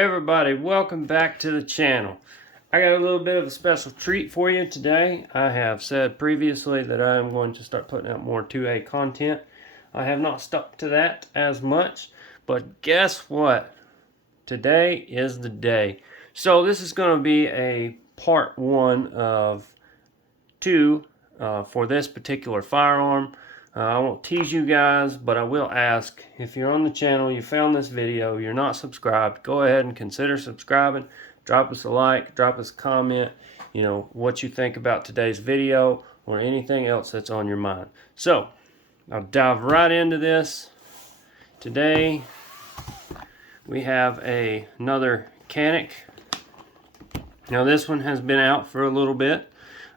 Hey everybody, welcome back to the channel. I got a little bit of a special treat for you today. I have said previously that I am going to start putting out more 2A content. I have not stuck to that as much, but guess what? Today is the day. So this is going to be a part 1 of 2 for this particular firearm. I won't tease you guys, but I will ask, if you're on the channel, you found this video, you're not subscribed, go ahead and consider subscribing. Drop us a like, drop us a comment, you know, what you think about today's video or anything else that's on your mind. So, I'll dive right into this. Today, we have another CANiK. Now this one has been out for a little bit.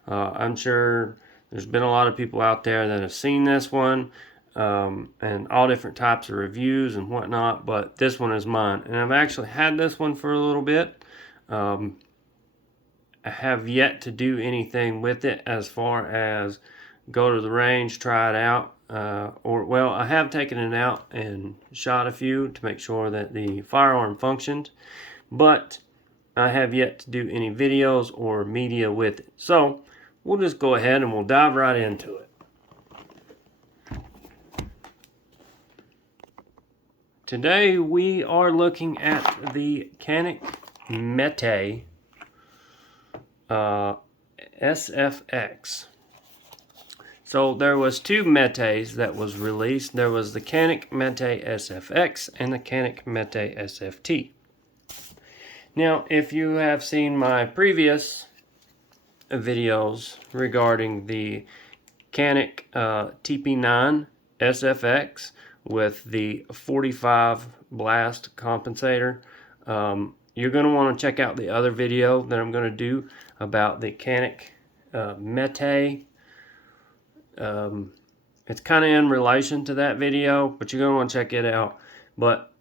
I'm sure there's been a lot of people out there that have seen this one and all different types of reviews and whatnot, but this one is mine. And I've actually had this one for a little bit. I have yet to do anything with it as far as go to the range, try it out. Well, I have taken it out and shot a few to make sure that the firearm functioned, but I have yet to do any videos or media with it. So we'll just go ahead and we'll dive right into it. Today we are looking at the CANiK METE SFx. So there was two Metes that was released. There was the CANiK METE SFx and the CANiK METE SFT. Now, if you have seen my previous videos regarding the CANiK TP9 SFx with the 45 blast compensator, you're going to want to check out the other video that I'm going to do about the CANiK METE. It's kind of in relation to that video, but you're going to want to check it out. But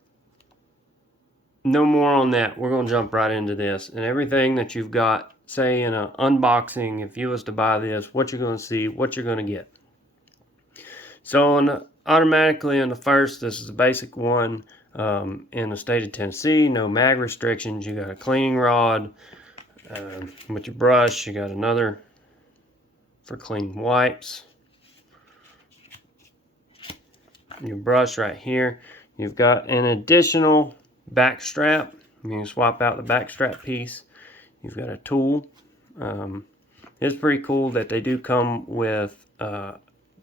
no more on that. We're going to jump right into this. And everything that you've got, say in an unboxing, if you was to buy this, what you're going to see, what you're going to get. So automatically in the first, this is a basic one in the state of Tennessee. No mag restrictions. You got a cleaning rod with your brush. You got another for cleaning wipes. Your brush right here. You've got an additional back strap. You can swap out the back strap piece. You've got a tool. It's pretty cool that they do come with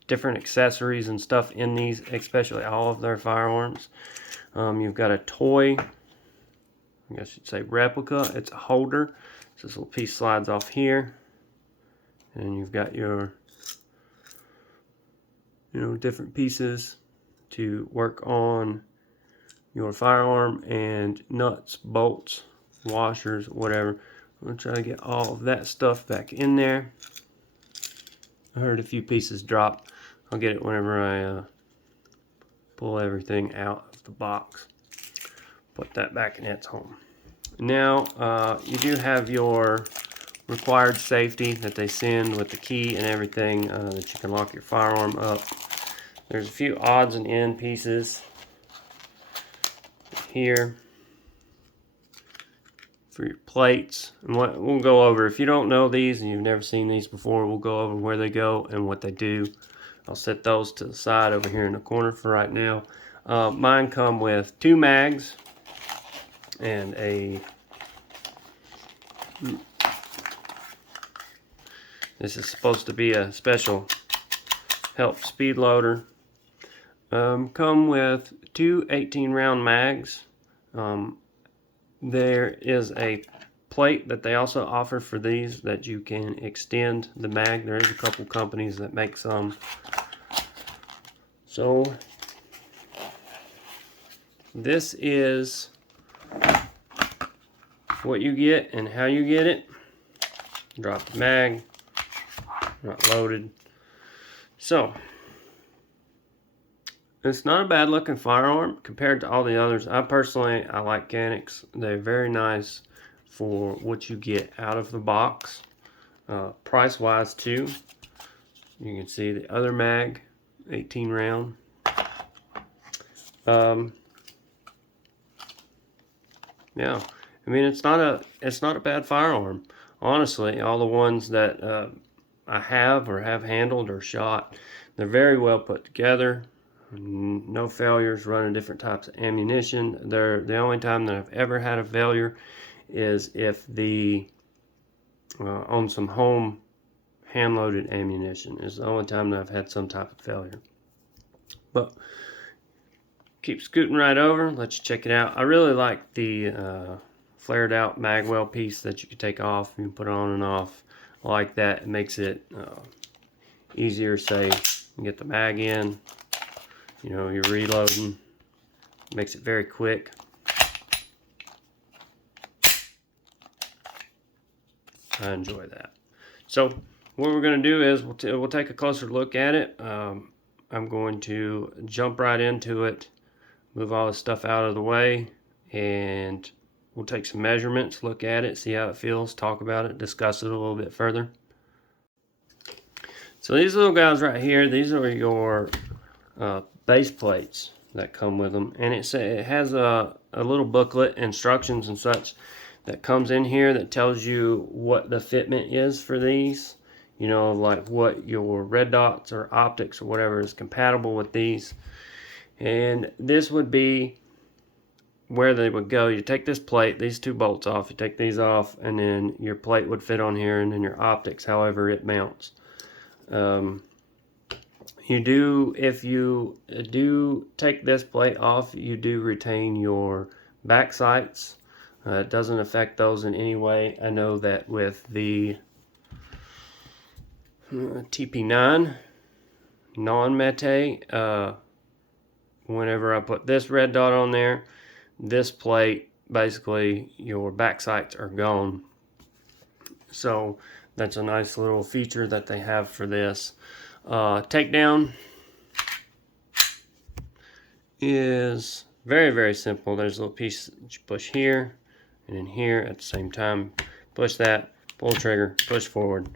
different accessories and stuff in these, especially all of their firearms. You've got a toy, I guess you'd say replica. It's a holder. So this little piece slides off here, and you've got your, different pieces to work on your firearm, and nuts, bolts, washers, whatever. I'm going to try to get all of that stuff back in there. I heard a few pieces drop. I'll get it whenever I pull everything out of the box. Put that back in its home. Now, you do have your required safety that they send with the key and everything that you can lock your firearm up. There's a few odds and end pieces here for your plates, and what we'll go over. If you don't know these and you've never seen these before, we'll go over where they go and what they do. I'll set those to the side over here in the corner for right now. Mine come with 2 mags and this is supposed to be a special help speed loader. Come with 2 18-round mags. There is a plate that they also offer for these that you can extend the mag. There is a couple companies that make some. So this is what you get and how you get it. Drop the mag, not loaded. So it's not a bad looking firearm compared to all the others. I like CANiKs. They're very nice for what you get out of the box. Price wise too. You can see the other mag, 18 round. Yeah, I mean it's not a bad firearm. Honestly, all the ones that I have or have handled or shot, they're very well put together. No failures running different types of ammunition. The only time that I've ever had a failure is if on some home hand-loaded ammunition is the only time that I've had some type of failure. But keep scooting right over. Let's check it out. I really like the flared out magwell piece that you can take off. You can put on and off. I like that. It makes it easier. Say you get the mag in. You know, you're reloading. Makes it very quick. I enjoy that. So what we're going to do is we'll take a closer look at it. I'm going to jump right into it, move all this stuff out of the way, and we'll take some measurements, look at it, see how it feels, talk about it, discuss it a little bit further. So these little guys right here, these are your base plates that come with them, and it has a little booklet, instructions and such that comes in here that tells you what the fitment is for these. You know, like what your red dots or optics or whatever is compatible with these. And this would be where they would go. You take this plate, these two bolts off, you take these off, and then your plate would fit on here, and then your optics, however it mounts. If you do take this plate off, you do retain your back sights. It doesn't affect those in any way. I know that with the TP9 non-mete, whenever I put this red dot on there, this plate, basically your back sights are gone. So that's a nice little feature that they have for this. Takedown is very, very simple. There's a little piece that you push here and in here at the same time. Push that, pull the trigger, push forward,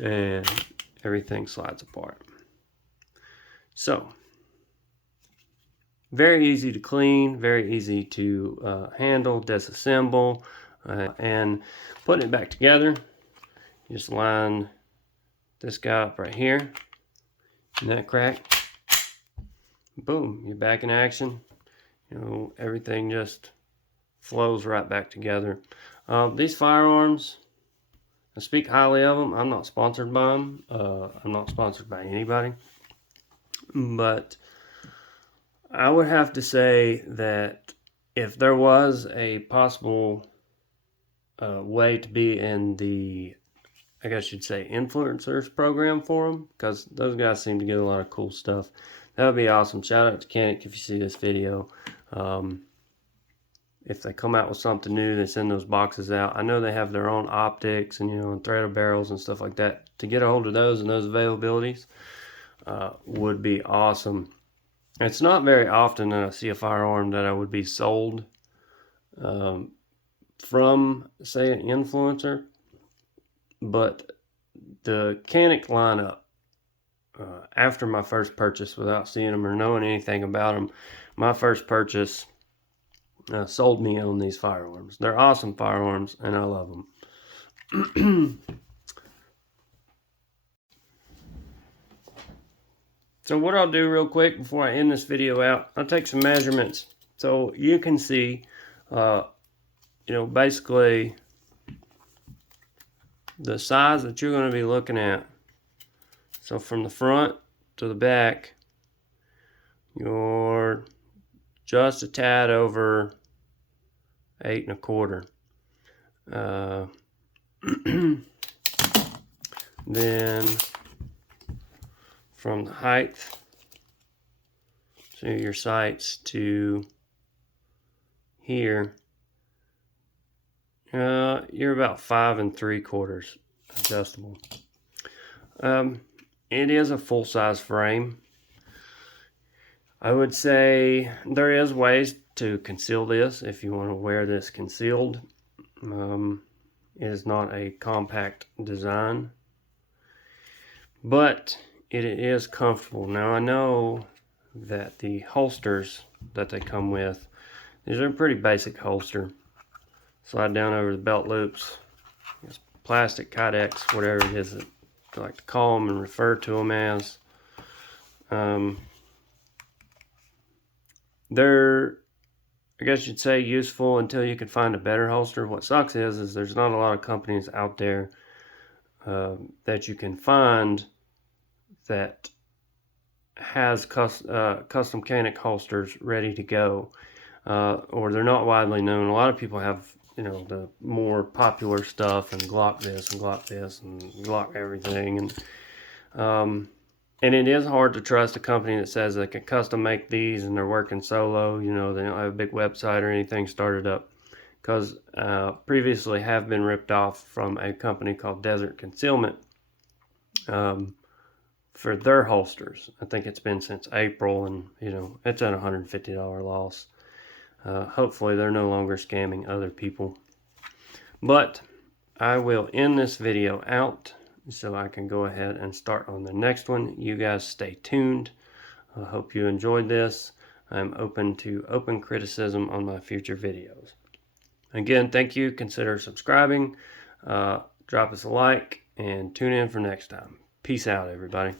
and everything slides apart. So very easy to clean, very easy to handle, disassemble, and putting it back together. You just line this guy up right here, and that crack, boom, you're back in action. You know, everything just flows right back together. These firearms, I speak highly of them. I'm not sponsored by them. I'm not sponsored by anybody, but I would have to say that if there was a possible way to be in the, I guess you'd say, influencers program for them, because those guys seem to get a lot of cool stuff, that would be awesome. Shout out to CANiK if you see this video. If they come out with something new, they send those boxes out. I know they have their own optics and, you know, threaded barrels and stuff like that. To get a hold of those and those availabilities would be awesome. It's not very often that I see a firearm that I would be sold from, say, an influencer, but the CANiK lineup, after my first purchase, without seeing them or knowing anything about them, my first purchase sold me on these firearms. They're awesome firearms, and I love them. So what I'll do real quick before I end this video out, I'll take some measurements so you can see, you know, basically the size that you're going to be looking at. So from the front to the back, you're just a tad over 8 1/4. Then from the height to your sights to here, you're about 5 3/4 adjustable. It is a full-size frame. I would say there is ways to conceal this if you want to wear this concealed. It is not a compact design, but it is comfortable. Now I know that the holsters that they come with, These are a pretty basic holster. Slide down over the belt loops. It's plastic Kydex, whatever it is that I like to call them and refer to them as. They're, I guess you'd say, useful until you can find a better holster. What sucks is there's not a lot of companies out there that you can find that has custom CANiK holsters ready to go, or they're not widely known. A lot of people have, you know, the more popular stuff, and Glock this and Glock this and Glock everything, and it is hard to trust a company that says they can custom make these and they're working solo. You know, they don't have a big website or anything started up, because previously have been ripped off from a company called Desert Concealment for their holsters. I think it's been since April, and you know, it's at $150 loss. Hopefully they're no longer scamming other people. But I will end this video out so I can go ahead and start on the next one. You guys stay tuned. I hope you enjoyed this. I'm open to open criticism on my future videos. Again, thank you. Consider subscribing. Drop us a like and tune in for next time. Peace out, everybody.